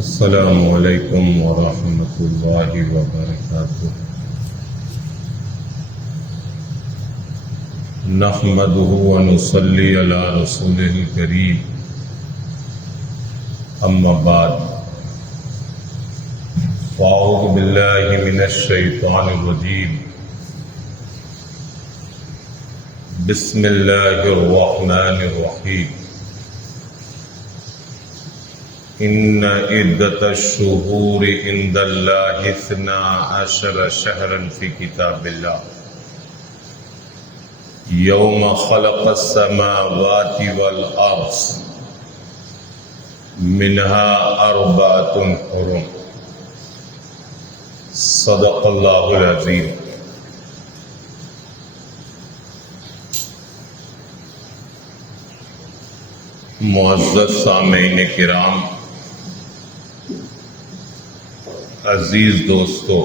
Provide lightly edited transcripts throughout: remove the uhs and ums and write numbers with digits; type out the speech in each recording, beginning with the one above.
السلام علیکم ورحمۃ اللہ وبرکاتہ۔ نحمده ونصلی علی رسوله الکریم، اما بعد، فاعوذ باللہ من الشیطان الرجیم، بسم اللہ الرحمن الرحیم۔ ان عدۃ الشہور عند اللہ 12 شہرا فی کتاب اللہ یوم خلق السماوات والارض منها 4 حرم۔ صدق اللہ العظیم۔ معزز سامعین کرام، عزیز دوستو،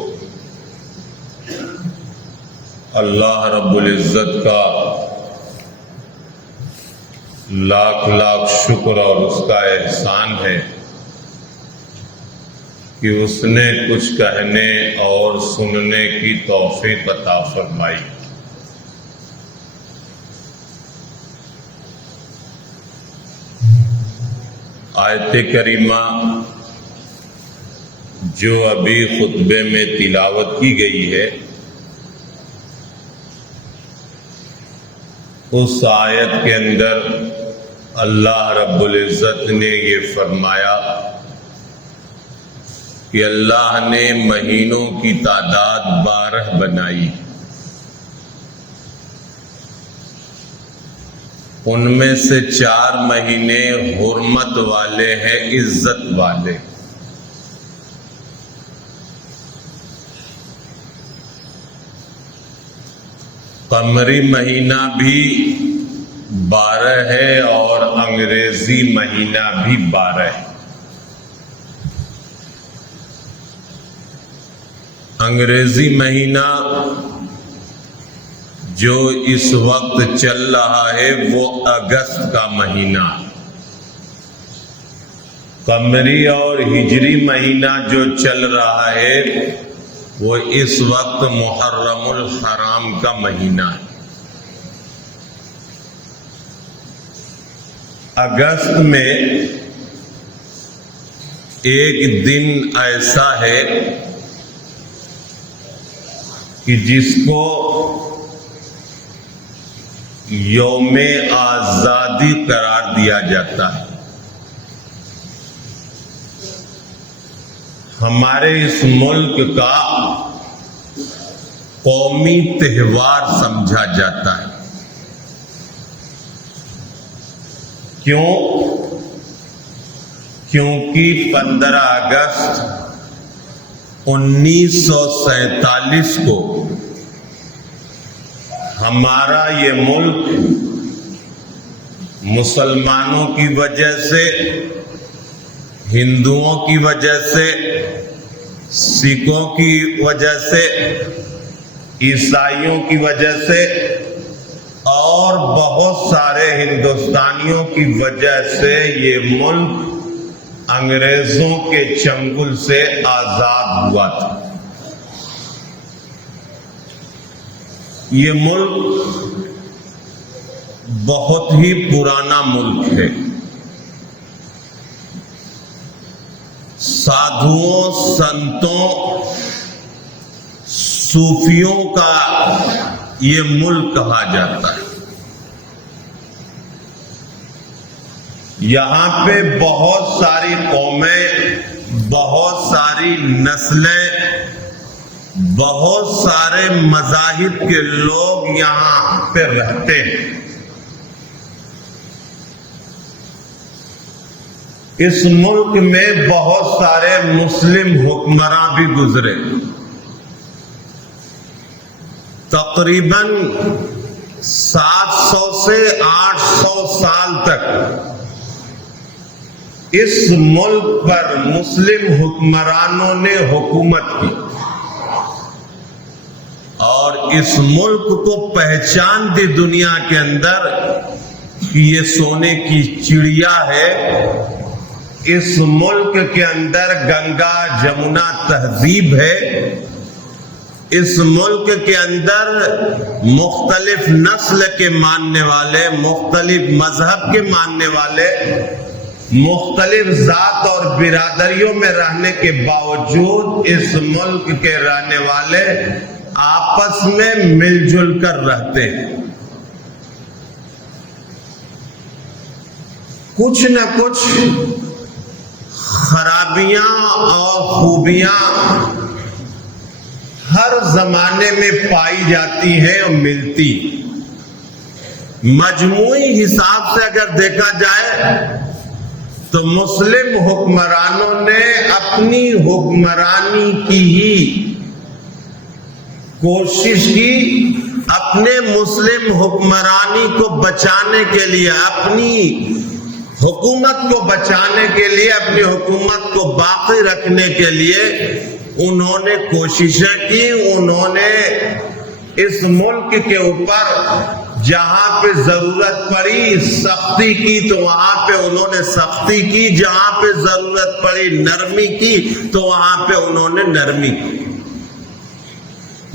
اللہ رب العزت کا لاکھ لاکھ شکر اور اس کا احسان ہے کہ اس نے کچھ کہنے اور سننے کی توفیق عطا فرمائی۔ آیت کریمہ جو ابھی خطبے میں تلاوت کی گئی ہے، اس آیت کے اندر اللہ رب العزت نے یہ فرمایا کہ اللہ نے مہینوں کی تعداد 12 بنائی، ان میں سے 4 مہینے حرمت والے ہیں، عزت والے۔ قمری مہینہ بھی 12 ہے اور انگریزی مہینہ بھی 12 ہے۔ انگریزی مہینہ جو اس وقت چل رہا ہے وہ اگست کا مہینہ، قمری اور ہجری مہینہ جو چل رہا ہے وہ اس وقت محرم الحرام کا مہینہ ہے۔ اگست میں ایک دن ایسا ہے کہ جس کو یوم آزادی قرار دیا جاتا ہے۔ ہمارے اس ملک کا قومی تہوار سمجھا جاتا ہے۔ کیوں؟ کیونکہ 15 اگست 1947 کو ہمارا یہ ملک مسلمانوں کی وجہ سے، ہندوؤں کی وجہ سے، سکھوں کی وجہ سے، عیسائیوں کی وجہ سے اور بہت سارے ہندوستانیوں کی وجہ سے یہ ملک انگریزوں کے چنگل سے آزاد ہوا تھا۔ یہ ملک بہت ہی پرانا ملک ہے۔ سادھوؤں، سنتوں، صوفیوں کا یہ ملک کہا جاتا ہے۔ یہاں پہ بہت ساری قومیں، بہت ساری نسلیں، بہت سارے مذاہب کے لوگ یہاں پہ رہتے ہیں۔ اس ملک میں بہت سارے مسلم حکمراں بھی گزرے۔ تقریباً 700 سے 800 سال تک اس ملک پر مسلم حکمرانوں نے حکومت کی اور اس ملک کو پہچان دی دنیا کے اندر کہ یہ سونے کی چڑیا ہے، اس ملک کے اندر گنگا جمنا تہذیب ہے. اس ملک کے اندر مختلف نسل کے ماننے والے، مختلف مذہب کے ماننے والے، مختلف ذات اور برادریوں میں رہنے کے باوجود اس ملک کے رہنے والے آپس میں مل جل کر رہتے ہیں. کچھ نہ کچھ خرابیاں اور خوبیاں ہر زمانے میں پائی جاتی ہیں اور ملتی. مجموعی حساب سے اگر دیکھا جائے تو مسلم حکمرانوں نے اپنی حکمرانی کی ہی کوشش کی، اپنے مسلم حکمرانی کو بچانے کے لیے، اپنی حکومت کو بچانے کے لیے، اپنی حکومت کو باقی رکھنے کے لیے انہوں نے کوششیں کی. انہوں نے اس ملک کے اوپر جہاں پہ ضرورت پڑی سختی کی تو وہاں پہ انہوں نے سختی کی، جہاں پہ ضرورت پڑی نرمی کی تو وہاں پہ انہوں نے نرمی کی.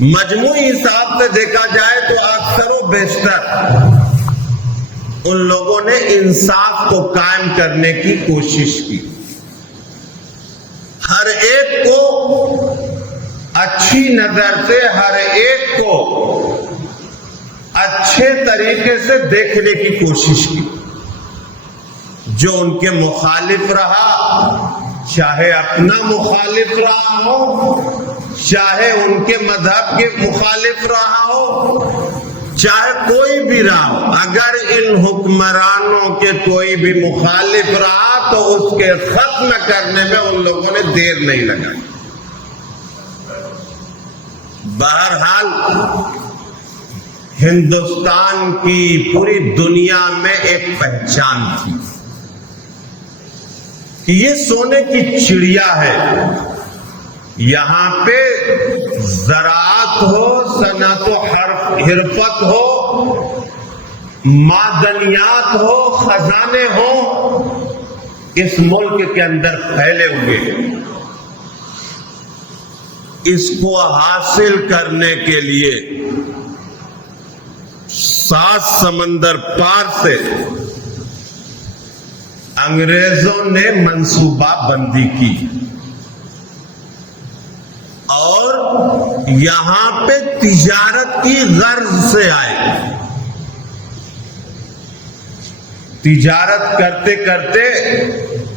مجموعی حساب سے دیکھا جائے تو اکثر و بیشتر ان لوگوں نے انصاف کو قائم کرنے کی کوشش کی. ہر ایک کو اچھی نظر سے، ہر ایک کو اچھے طریقے سے دیکھنے کی کوشش کی. جو ان کے مخالف رہا، چاہے اپنا مخالف رہا ہو، چاہے ان کے مذہب کے مخالف رہا ہو، چاہے کوئی بھی رہا ہو، اگر ان حکمرانوں کے کوئی بھی مخالف رہا تو اس کے ختم کرنے میں ان لوگوں نے دیر نہیں لگائی. بہرحال ہندوستان کی پوری دنیا میں ایک پہچان تھی کہ یہ سونے کی چڑیا ہے. یہاں پہ زراعت ہو، صنعت و حرفت ہو، معدنیات ہو، خزانے ہو، اس ملک کے اندر پھیلے ہوئے. اس کو حاصل کرنے کے لیے 7 سمندر پار سے انگریزوں نے منصوبہ بندی کی اور یہاں پہ تجارت کی غرض سے آئے. تجارت کرتے کرتے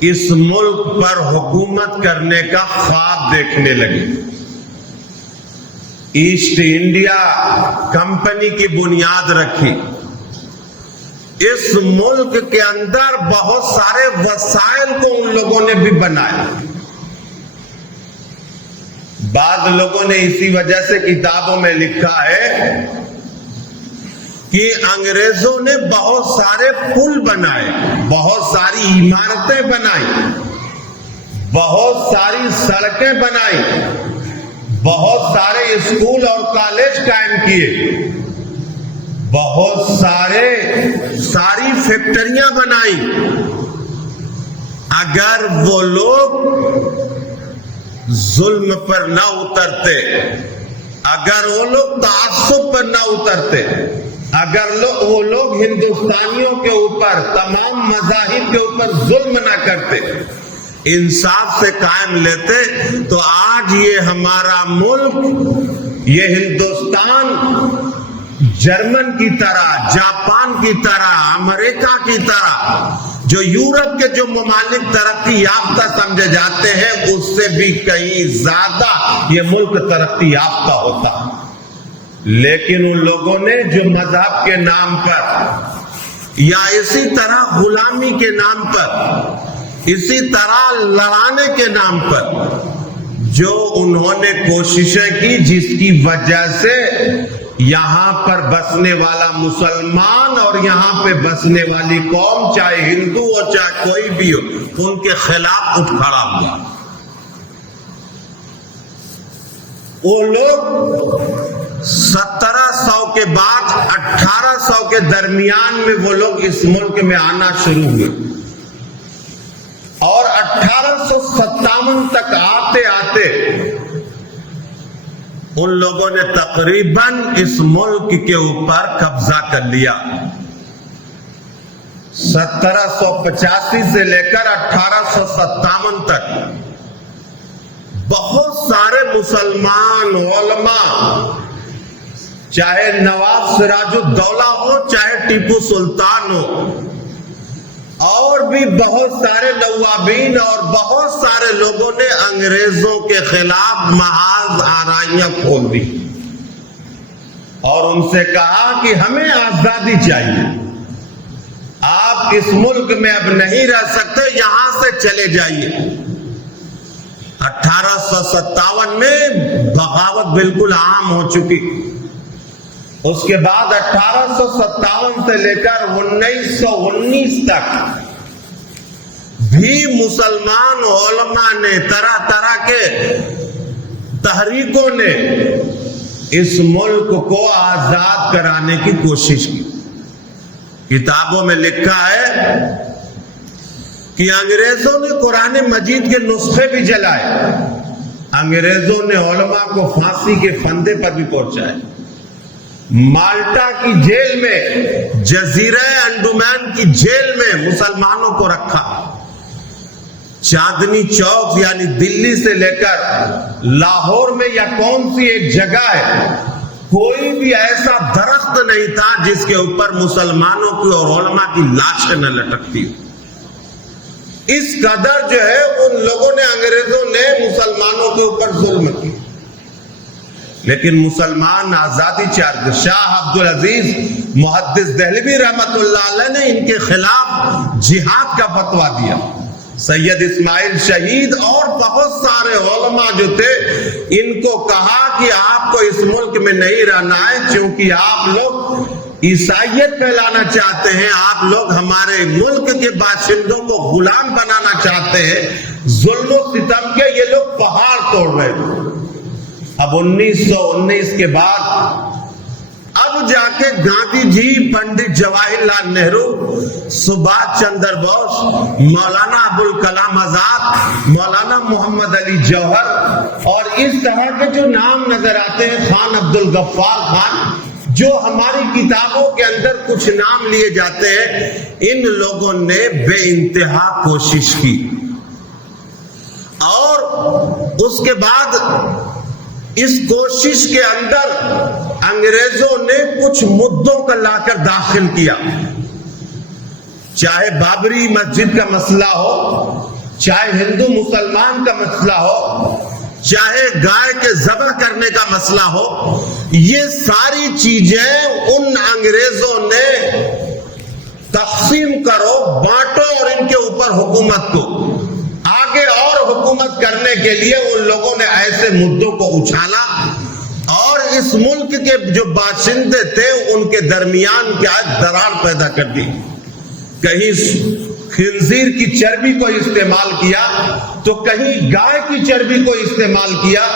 اس ملک پر حکومت کرنے کا خواب دیکھنے لگے. ایسٹ انڈیا کمپنی کی بنیاد رکھی. اس ملک کے اندر بہت سارے وسائل کو ان لوگوں نے بھی بنایا. بعض لوگوں نے اسی وجہ سے کتابوں میں لکھا ہے کہ انگریزوں نے بہت سارے پل بنائے، بہت ساری عمارتیں بنائی، بہت ساری سڑکیں بنائی، بہت سارے اسکول اور کالج قائم کیے، بہت ساری فیکٹریاں بنائی. اگر وہ لوگ ظلم پر نہ اترتے، اگر وہ لوگ تعصب پر نہ اترتے، اگر وہ لوگ ہندوستانیوں کے اوپر، تمام مذاہب کے اوپر ظلم نہ کرتے، انصاف سے قائم لیتے، تو آج یہ ہمارا ملک، یہ ہندوستان جرمن کی طرح، جاپان کی طرح، امریکہ کی طرح، جو یورپ کے جو ممالک ترقی یافتہ سمجھے جاتے ہیں، اس سے بھی کہیں زیادہ یہ ملک ترقی یافتہ ہوتا. لیکن ان لوگوں نے جو مذہب کے نام پر یا اسی طرح غلامی کے نام پر، اسی طرح لڑانے کے نام پر جو انہوں نے کوششیں کی، جس کی وجہ سے یہاں پر بسنے والا مسلمان اور یہاں پہ بسنے والی قوم، چاہے ہندو ہو چاہے کوئی بھی ہو، ان کے خلاف اٹھ کھڑا ہوا. وہ لوگ 1700 کے بعد 1800 کے درمیان میں وہ لوگ اس ملک میں آنا شروع ہوئے. اور 1857 تک آتے آتے ان لوگوں نے تقریباً اس ملک کے اوپر قبضہ کر لیا. 1785 سے لے کر 1857 تک بہت سارے مسلمان علماء، چاہے نواب سراج الدولہ ہو، چاہے ٹیپو سلطان ہو، اور بھی بہت سارے نوابین اور بہت سارے لوگوں نے انگریزوں کے خلاف محاذ آرائیاں کھول دی اور ان سے کہا کہ ہمیں آزادی چاہیے، آپ اس ملک میں اب نہیں رہ سکتے، یہاں سے چلے جائیے. 1857 میں بغاوت بالکل عام ہو چکی. اس کے بعد 1857 سے لے کر 1919 تک بھی مسلمان علماء نے، طرح طرح کے تحریکوں نے اس ملک کو آزاد کرانے کی کوشش کی. کتابوں میں لکھا ہے کہ انگریزوں نے قرآن مجید کے نسخے بھی جلائے، انگریزوں نے علماء کو پھانسی کے پھندے پر بھی پہنچائے. مالٹا کی جیل میں، جزیرہ انڈومان کی جیل میں مسلمانوں کو رکھا. چاندنی چوک یعنی دلی سے لے کر لاہور میں یا کون سی ایک جگہ ہے، کوئی بھی ایسا درخت نہیں تھا جس کے اوپر مسلمانوں کی اور علماء کی لاشیں نہ لٹکتی. اس قدر جو ہے ان لوگوں نے، انگریزوں نے مسلمانوں کے اوپر ظلم کیا. لیکن مسلمان آزادی چاہتے. شاہ عبدالعزیز محدث دہلوی رحمت اللہ علیہ نے ان کے خلاف جہاد کا فتویٰ دیا. سید اسماعیل شہید اور بہت سارے علماء جو تھے، ان کو کہا کہ آپ کو اس ملک میں نہیں رہنا ہے، چونکہ آپ لوگ عیسائیت پھیلانا چاہتے ہیں، آپ لوگ ہمارے ملک کے باشندوں کو غلام بنانا چاہتے ہیں. ظلم و ستم کے یہ لوگ پہاڑ توڑ رہے تھے. اب 1919 کے بعد اب جا کے گاندھی جی، پنڈت جواہر لال نہرو، سبھاش چندر بوس، مولانا ابوالکلام آزاد، مولانا محمد علی جوہر اور اس طرح کے جو نام نظر آتے ہیں، خان عبدالغفار خان، جو ہماری کتابوں کے اندر کچھ نام لیے جاتے ہیں، ان لوگوں نے بے انتہا کوشش کی. اور اس کے بعد اس کوشش کے اندر انگریزوں نے کچھ مدوں کا لا کر داخل کیا. چاہے بابری مسجد کا مسئلہ ہو، چاہے ہندو مسلمان کا مسئلہ ہو، چاہے گائے کے ذبح کرنے کا مسئلہ ہو، یہ ساری چیزیں ان انگریزوں نے تقسیم کرو، بانٹو اور ان کے اوپر حکومت کو آگے اور حکومت کرنے کے لیے ان لوگوں نے ایسے مدوں کو اچھالا اور اس ملک کے جو باشندے تھے ان کے درمیان کیا دراڑ پیدا کر دی. کہیں خنزیر کی چربی کو استعمال کیا تو کہیں گائے کی چربی کو استعمال کیا،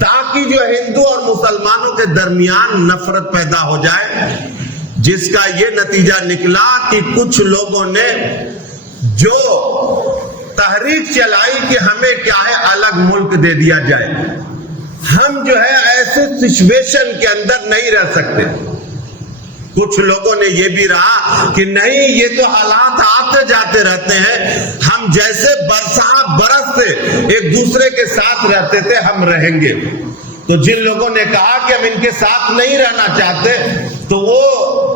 تاکہ جو ہندو اور مسلمانوں کے درمیان نفرت پیدا ہو جائے، جس کا یہ نتیجہ نکلا کہ کچھ لوگوں نے جو تحریک چلائی کہ ہمیں کیا ہے الگ ملک دے دیا جائے، ہم جو ہے ایسے سچویشن کے اندر نہیں رہ سکتے. کچھ لوگوں نے یہ بھی رہا کہ نہیں، یہ تو حالات آتے جاتے رہتے ہیں، ہم جیسے برس سے ایک دوسرے کے ساتھ رہتے تھے ہم رہیں گے. تو جن لوگوں نے کہا کہ ہم ان کے ساتھ نہیں رہنا چاہتے، تو وہ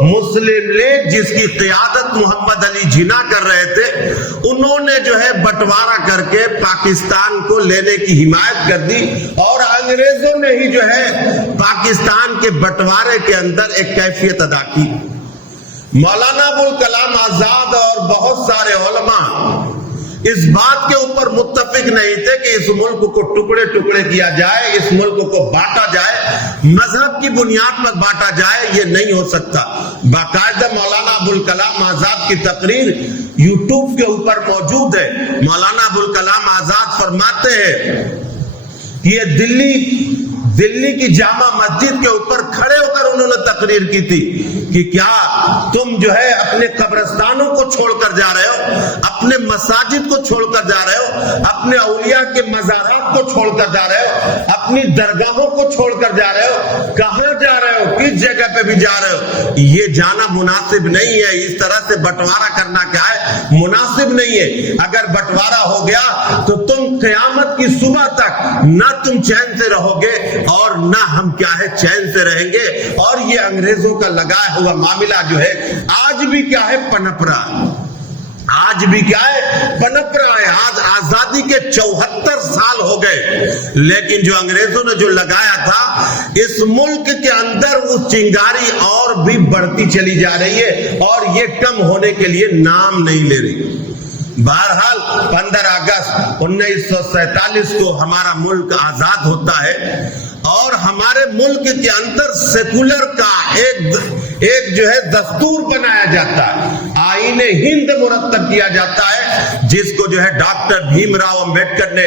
مسلم لیگ جس کی قیادت محمد علی جناح کر رہے تھے، انہوں نے جو ہے بٹوارا کر کے پاکستان کو لینے کی حمایت کر دی اور انگریزوں نے ہی جو ہے پاکستان کے بٹوارے کے اندر ایک کیفیت ادا کی. مولانا ابوالکلام آزاد اور بہت سارے علماء اس بات کے اوپر متفق نہیں تھے کہ اس ملک کو ٹکڑے ٹکڑے کیا جائے، اس ملک کو بانٹا جائے، مذہب کی بنیاد پر بانٹا جائے. یہ نہیں ہو سکتا. باقاعدہ مولانا ابوالکلام آزاد کی تقریر یوٹیوب کے اوپر موجود ہے. مولانا ابوالکلام آزاد فرماتے ہیں کہ یہ دلی کی جامع مسجد کے اوپر کھڑے ہو کر انہوں نے تقریر کی تھی کہ کیا تم جو ہے اپنے قبرستانوں کو چھوڑ کر جا رہے ہو، اپنے مساجد کو چھوڑ کر جا رہے ہو, اپنے اولیاء کے مزارات کو چھوڑ کر جا رہے ہو, اپنی درگاہوں کو چھوڑ کر جا رہے ہو, کہاں جا رہے ہو, کس جگہ پہ بھی جا رہے ہو, یہ جانا مناسب نہیں ہے. اس طرح سے بٹوارا کرنا کیا ہے, مناسب نہیں ہے. اگر بٹوارا ہو گیا تو تم قیامت کی صبح تک نہ تم چین سے رہو گے اور نہ ہم کیا ہے چین سے رہیں گے. اور یہ انگریزوں کا لگایا ہوا معاملہ جو ہے آج بھی کیا ہے پنپ رہا, آج بھی کیا ہے پنپ رہا ہے. آج آزادی کے 74 سال ہو گئے, لیکن جو انگریزوں نے جو لگایا تھا اس ملک کے اندر وہ چنگاری اور بھی بڑھتی چلی جا رہی ہے اور یہ کم ہونے کے لیے نام نہیں لے رہی. بہرحال 15 اگست 1947 کو ہمارا ملک آزاد ہوتا ہے اور ہمارے ملک کے اندر سیکولر کا ایک جو ہے دستور بنایا جاتا ہے, آئین ہند مرتب کیا جاتا ہے, جس کو جو ہے ڈاکٹر بھیم راؤ امبیڈکر نے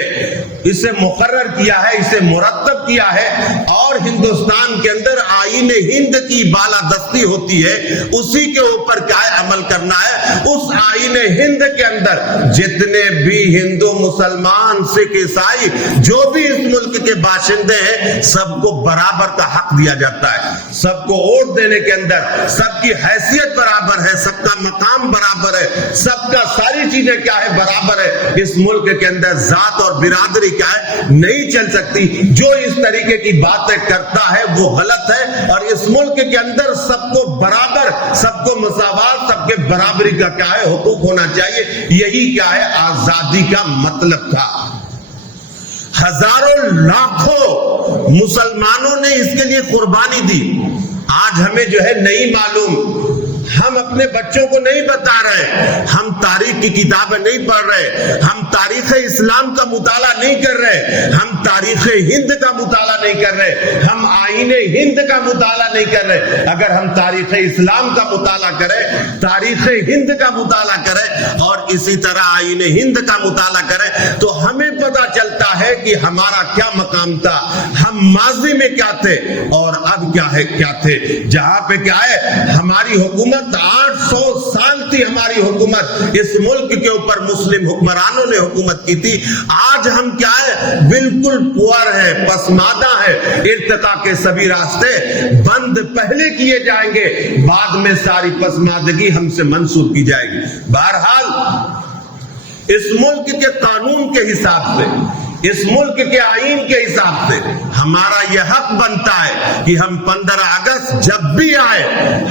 اسے مقرر کیا ہے, اسے مرتب کیا ہے. اور ہندوستان کے اندر آئین ہند کی بالادستی ہوتی ہے, اسی کے اوپر کیا ہے عمل کرنا ہے. اس آئین ہند کے اندر جتنے بھی ہندو, مسلمان, سکھ, عیسائی جو بھی اس ملک کے باشندے ہیں سب کو برابر کا حق دیا جاتا ہے. سب کو ووٹ دینے کے اندر سب کی حیثیت برابر ہے, سب کا مقام برابر ہے, سب کا ساری چیزیں کیا ہے برابر ہے. اس ملک کے اندر ذات اور برادری کیا ہے نہیں چل سکتی. جو اس طریقے کی باتیں کرتا ہے وہ غلط ہے, اور اس ملک کے اندر سب کو برابر, سب کو مساوات, سب کے برابری کا کیا ہے حقوق ہونا چاہیے. یہی کیا ہے آزادی کا مطلب تھا. ہزاروں لاکھوں مسلمانوں نے اس کے لیے قربانی دی. آج ہمیں جو ہے نہیں معلوم, ہم اپنے بچوں کو نہیں بتا رہے, ہم تاریخ کی کتابیں نہیں پڑھ رہے, ہم تاریخ اسلام کا مطالعہ نہیں کر رہے, ہم تاریخ ہند کا مطالعہ نہیں کر رہے, ہم آئین ہند کا مطالعہ نہیں کر رہے. اگر ہم تاریخ اسلام کا مطالعہ کریں, تاریخ ہند کا مطالعہ کریں اور اسی طرح آئین ہند کا مطالعہ کریں تو ہمیں پتا چلتا ہے کہ ہمارا کیا مقام تھا, ہم ماضی میں کیا تھے اور اب کیا ہے کیا تھے. جہاں پہ کیا ہے ہماری حکومت 800 سال تھی, ہماری حکومت اس ملک کے اوپر مسلم حکمرانوں نے حکومت کی تھی. آج ہم کیا ہے بالکل پور ہے, پسماندہ ہے. ارتقاء کے سبھی راستے بند پہلے کیے جائیں گے, بعد میں ساری پسماندگی ہم سے منسوخ کی جائے گی. بہرحال اس ملک کے قانون کے حساب سے, اس ملک کے آئین کے حساب سے ہمارا یہ حق بنتا ہے کہ ہم 15 اگست جب بھی آئے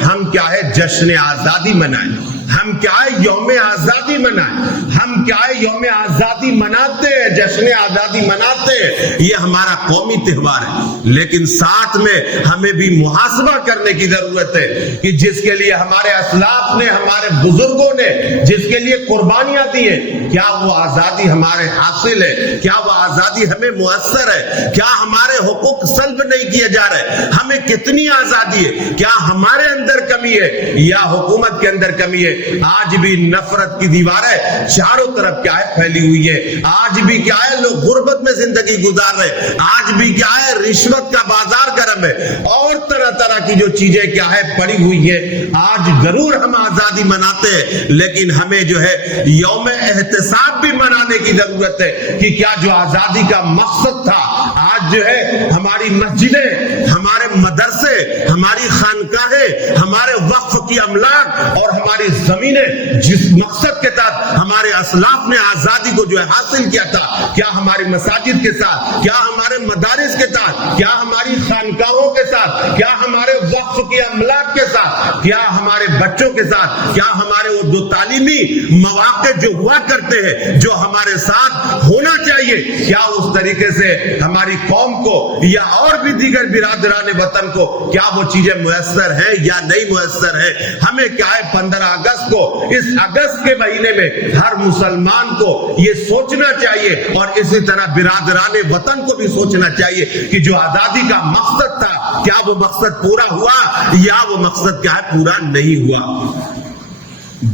ہم کیا ہے جشن آزادی منائیں, ہم کیا ہے یوم آزادی منائیں, ہم کیا ہے یوم آزادی مناتے ہیں, جشن آزادی مناتے ہیں. یہ ہمارا قومی تہوار ہے, لیکن ساتھ میں ہمیں بھی محاسبہ کرنے کی ضرورت ہے کہ جس کے لیے ہمارے اسلاف نے, ہمارے بزرگوں نے جس کے لیے قربانیاں دی ہیں, کیا وہ آزادی ہمارے حاصل ہے, کیا وہ آزادی ہمیں میسر ہے, کیا ہمارے حقوق سلب نہیں کیے جا رہے, ہمیں کتنی آزادی ہے, کیا ہمارے اندر کمی ہے یا حکومت کے اندر کمی ہے. آج بھی نفرت کی دیواریں چاروں طرف کیا ہے پھیلی ہوئی ہے, آج بھی کیا ہے لوگ غربت میں زندگی گزار رہے, آج بھی کیا ہے رشوت کا بازار گرم ہے اور طرح طرح کی جو چیزیں کیا ہے پڑی ہوئی ہیں. آج ضرور ہم آزادی مناتے ہیں, لیکن ہمیں جو ہے یوم احتساب بھی منانے کی ضرورت ہے کہ کیا جو آزادی کا مقصد تھا, آج جو ہے ہماری مسجدیں, ہمارے مدرسے, ہماری خانقاہیں, ہمارے وقف کی املاک اور ہماری زمینیں جس مقصد کے تحت ہمارے اسلاف نے آزادی کو جو ہے حاصل کیا تھا, کیا ہماری مساجد کے ساتھ, کیا ہمارے مدارس کے ساتھ, کیا ہماری خانقاہوں کے ساتھ, کیا ہمارے وقف کی املاک کے ساتھ, کیا ہمارے بچوں کے ساتھ, کیا ہمارے وہ دو تعلیمی مواقع جو ہوا کرتے ہیں جو ہمارے ساتھ ہونا چاہیے, کیا اس طریقے سے ہماری قوم کو یا اور بھی دیگر برادران وطن کو کیا وہ چیزیں میسر ہیں یا نہیں میسر ہیں. ہمیں کیا ہے 15 اگست کو, اس اگست کے مہینے میں ہر مسلمان کو یہ سوچنا چاہیے اور اسی طرح برادران وطن کو بھی سوچنا چاہیے کہ جو آزادی کا مقصد تھا کیا وہ مقصد پورا ہوا یا وہ مقصد کیا ہے پورا نہیں ہوا.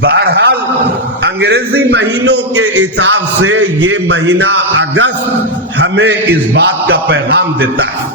بہرحال انگریزی مہینوں کے حساب سے یہ مہینہ اگست ہمیں اس بات کا پیغام دیتا ہے